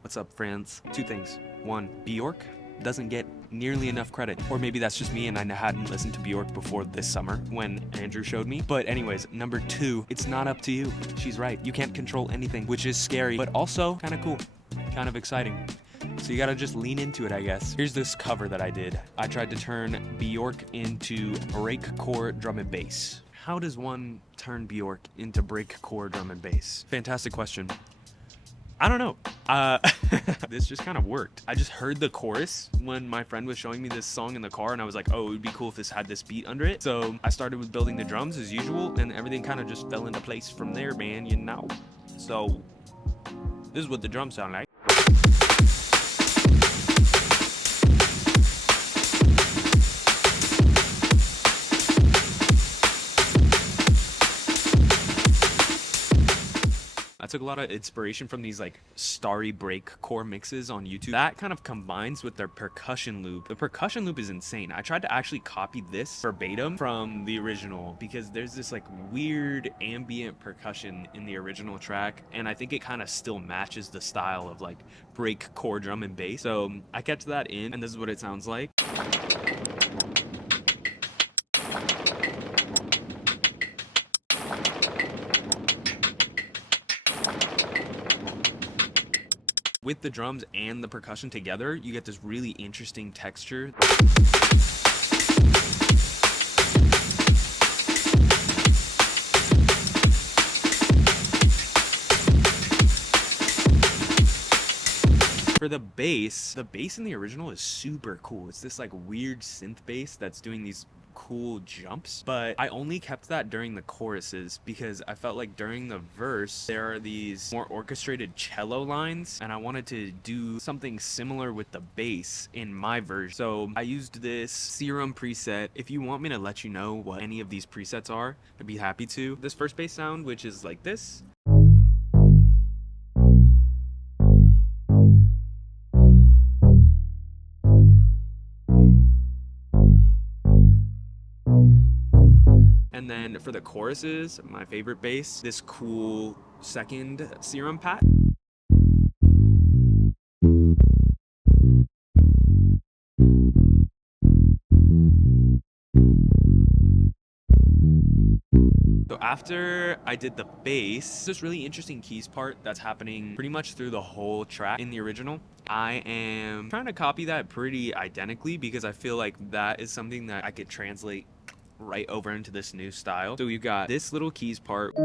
What's up, friends? Two things. One, Bjork doesn't get nearly enough credit. Or maybe that's just me and I hadn't listened to Bjork before this summer when Andrew showed me. But anyways, number two, it's not up to you. She's right. You can't control anything, which is scary, but also kind of cool, kind of exciting. So you gotta just lean into it, I guess. Here's this cover that I did. I tried to turn Bjork into breakcore drum and bass. How does one turn Bjork into breakcore drum and bass? Fantastic question. I don't know. This just kind of worked. I just heard the chorus when my friend was showing me this song in the car, and I was like, oh, it would be cool if this had this beat under it. So I started with building the drums as usual, and everything kind of just fell into place from there, man, you know. So this is what the drums sound like. I took a lot of inspiration from these like starry breakcore mixes on YouTube. That kind of combines with their percussion loop. The percussion loop is insane. I tried to actually copy this verbatim from the original because there's this like weird ambient percussion in the original track, and I think it kind of still matches the style of like breakcore drum and bass. So I kept that in, and this is what it sounds like. With the drums and the percussion together, you get this really interesting texture. For the bass in the original is super cool. It's this like weird synth bass that's doing these cool jumps, but I only kept that during the choruses because I felt like during the verse there are these more orchestrated cello lines, and I wanted to do something similar with the bass in my version. So I used this Serum preset. If you want me to let you know what any of these presets are, I'd be happy to. This first bass sound, which is like this. And then for the choruses, my favorite bass, this cool second Serum pat. So after I did the bass, this really interesting keys part that's happening pretty much through the whole track in the original. I am trying to copy that pretty identically because I feel like that is something that I could translate right over into this new style. So we've got this little keys part.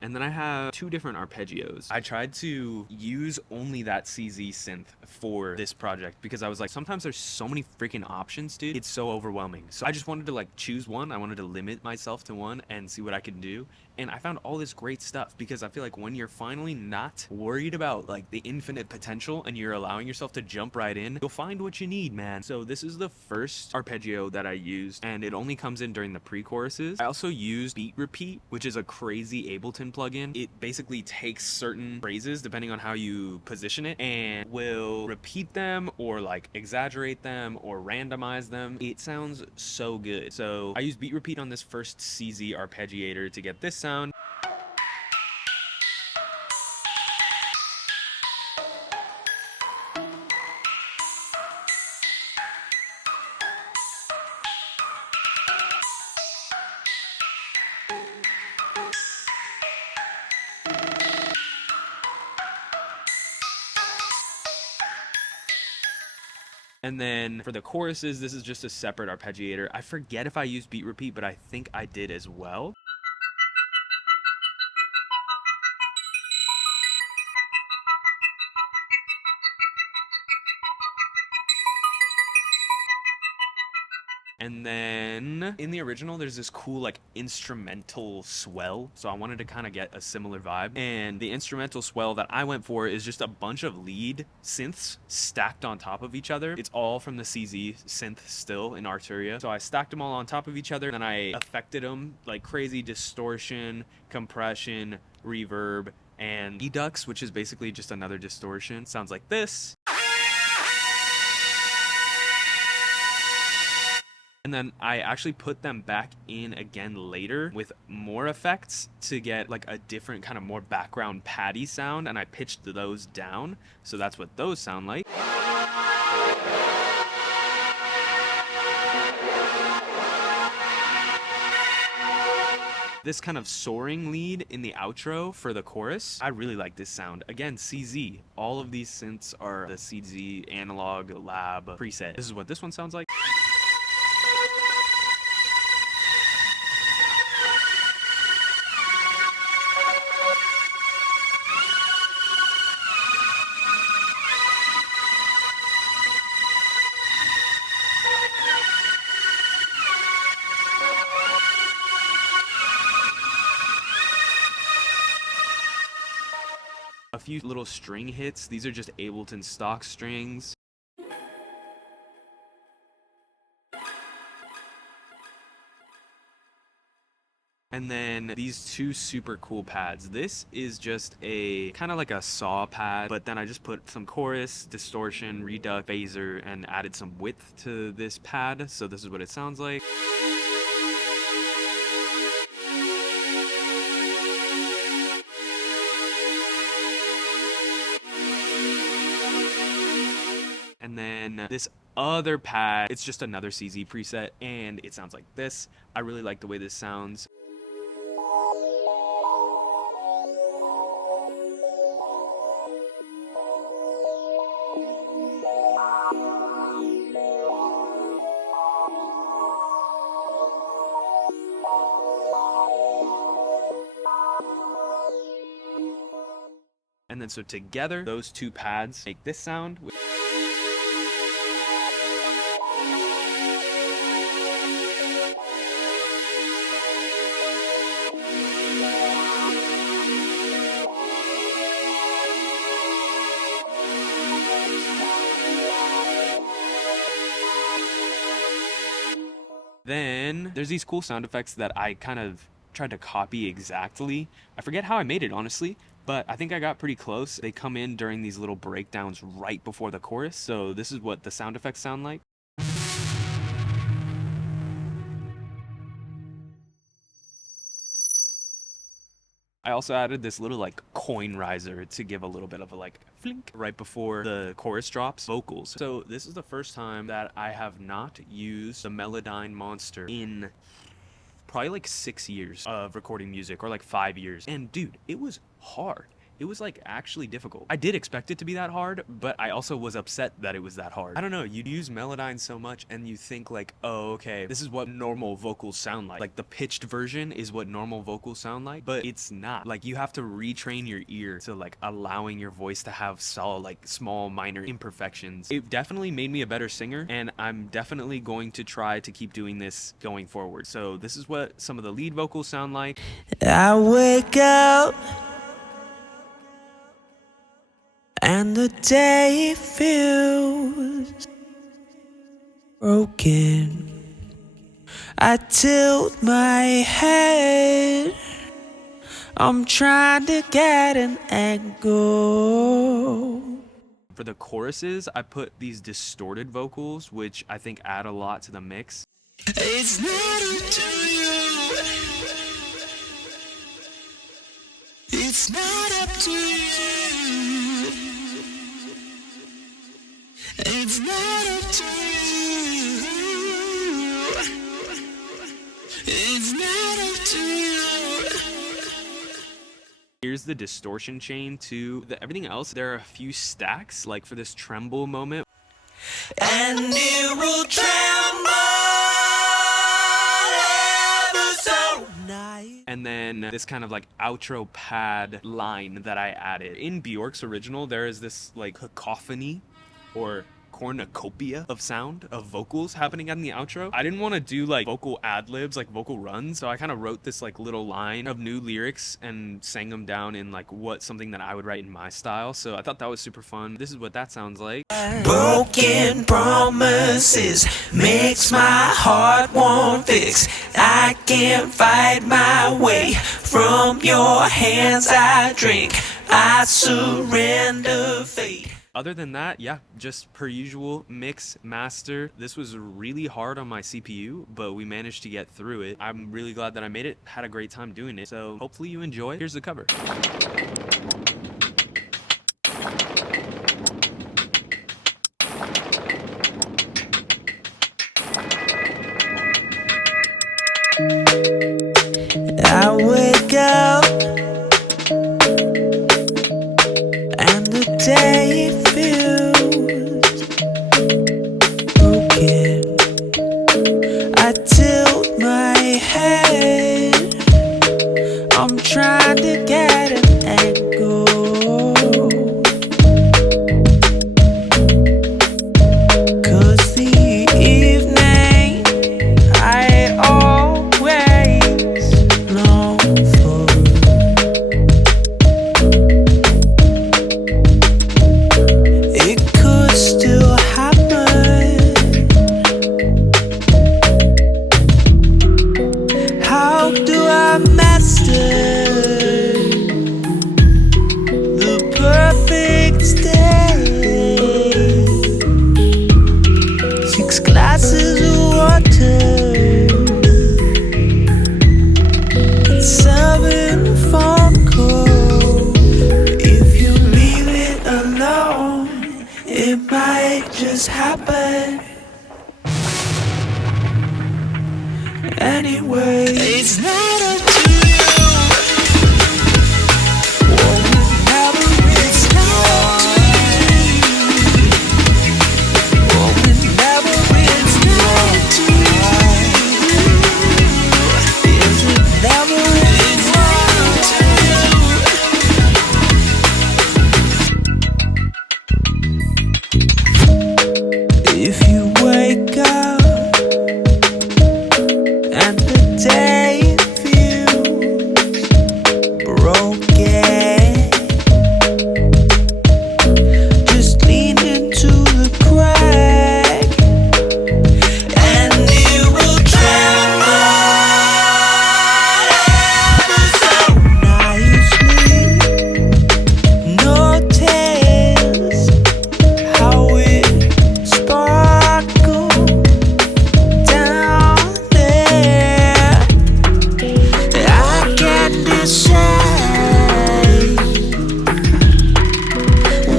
And then I have two different arpeggios. I tried to use only that CZ synth for this project because I was like, sometimes there's so many freaking options, dude. It's so overwhelming. So I just wanted to like choose one. I wanted to limit myself to one and see what I could do. And I found all this great stuff because I feel like when you're finally not worried about like the infinite potential and you're allowing yourself to jump right in, you'll find what you need, man. So this is the first arpeggio that I used, and it only comes in during the pre-choruses. I also used beat repeat, which is a crazy Ableton plugin. It basically takes certain phrases depending on how you position it and will repeat them or like exaggerate them or randomize them. It sounds so good. So I used beat repeat on this first CZ arpeggiator to get this sound. And then for the choruses, this is just a separate arpeggiator. I forget if I used beat repeat, but I think I did as well. And then in the original, there's this cool like instrumental swell. So I wanted to kind of get a similar vibe. And the instrumental swell that I went for is just a bunch of lead synths stacked on top of each other. It's all from the CZ synth still in Arturia. So I stacked them all on top of each other. Then I affected them like crazy distortion, compression, reverb, and redux, which is basically just another distortion. Sounds like this. And then I actually put them back in again later with more effects to get like a different kind of more background paddy sound, and I pitched those down. So that's what those sound like. This kind of soaring lead in the outro for the chorus, I really like this sound. Again, CZ. All of these synths are the CZ analog lab preset. This is what this one sounds like. A few little string hits. These are just Ableton stock strings. And then these two super cool pads. This is just a kind of like a saw pad, but then I just put some chorus, distortion, redux, phaser, and added some width to this pad. So this is what it sounds like. And then this other pad, it's just another CZ preset, and it sounds like this. I really like the way this sounds. And then so together, those two pads make this sound. Then there's these cool sound effects that I kind of tried to copy exactly. I forget how I made it, honestly, but I think I got pretty close. They come in during these little breakdowns right before the chorus. So this is what the sound effects sound like. I also added this little like coin riser to give a little bit of a like flink right before the chorus drops. Vocals. So this is the first time that I have not used the Melodyne Monster in probably like 6 years of recording music, or like 5 years. And dude, it was hard. It was like actually difficult. I did expect it to be that hard, but I also was upset that it was that hard. I don't know, you'd use Melodyne so much and you think like, oh, okay, this is what normal vocals sound like. Like the pitched version is what normal vocals sound like, but it's not. Like you have to retrain your ear to like allowing your voice to have small minor imperfections. It definitely made me a better singer, and I'm definitely going to try to keep doing this going forward. So this is what some of the lead vocals sound like. I wake up and the day feels broken. I tilt my head, I'm trying to get an angle. For the choruses, I put these distorted vocals, which I think add a lot to the mix. It's not up to you. It's not up to you. It's not up to you. It's not up to you. Here's the distortion chain to everything else. There are a few stacks, like for this tremble moment. And it will tremble ever so nice. And then this kind of like outro pad line that I added. In Bjork's original, there is this like cacophony or cornucopia of sound of vocals happening in the outro. I didn't want to do like vocal ad-libs, like vocal runs, so I kind of wrote this like little line of new lyrics and sang them down in like something that I would write in my style. So I thought that was super fun. This is what that sounds like. Broken promises makes my heart won't fix. I can't fight my way from your hands. I drink, I surrender fate. Other than that, yeah, just per usual, mix, master. This was really hard on my CPU, but we managed to get through it. I'm really glad that I made it. Had a great time doing it. So hopefully you enjoy. Here's the cover. I wake up and the day feels broken. I tilt my head, I'm trying to get an angle, 'cause the evening I always long for. It could still happen. How do I master the perfect state? 6 glasses of water, 7 phone calls. If you leave it alone, it might just happen. Anyway, it's not up to you. It's not up to you. It's not up to you. Is it never? It's not up to you. If you wake up and the day feels broken, just lean into the crack and it will tremble ever so nicely. Notice how it sparkles down there. I can't decide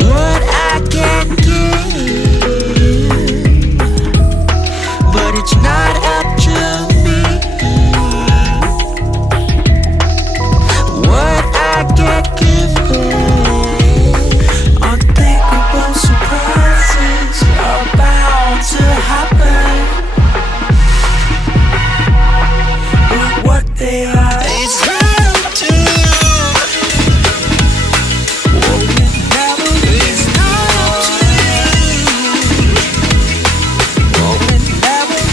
what I can give, but it's not up to me what I get given. Unthinkable surprises are bound to happen. Look what they are. It's not up to you. It's not up to you.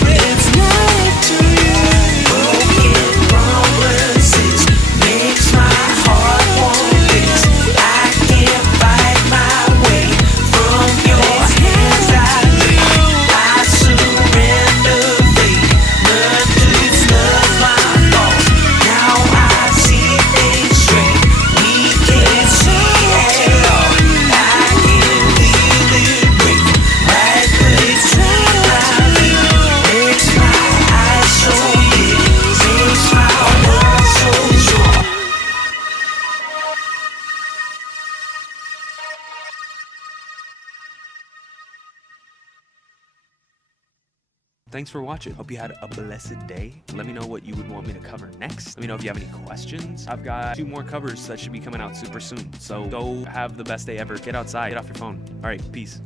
It's not up to you. Broken promises makes my heart won't fix. I can't fight my way from your hands. I surrender fate. Nothing's not my fault. Now I see things straight. We can't see it all. I can feel it break. Right, but it's not up to you. Makes my eyes so big. Makes my world so strong. Thanks for watching. Hope you had a blessed day. Let me know what you would want me to cover next. Let me know if you have any questions. I've got 2 more covers that should be coming out super soon. So go have the best day ever. Get outside. Get off your phone. All right, peace.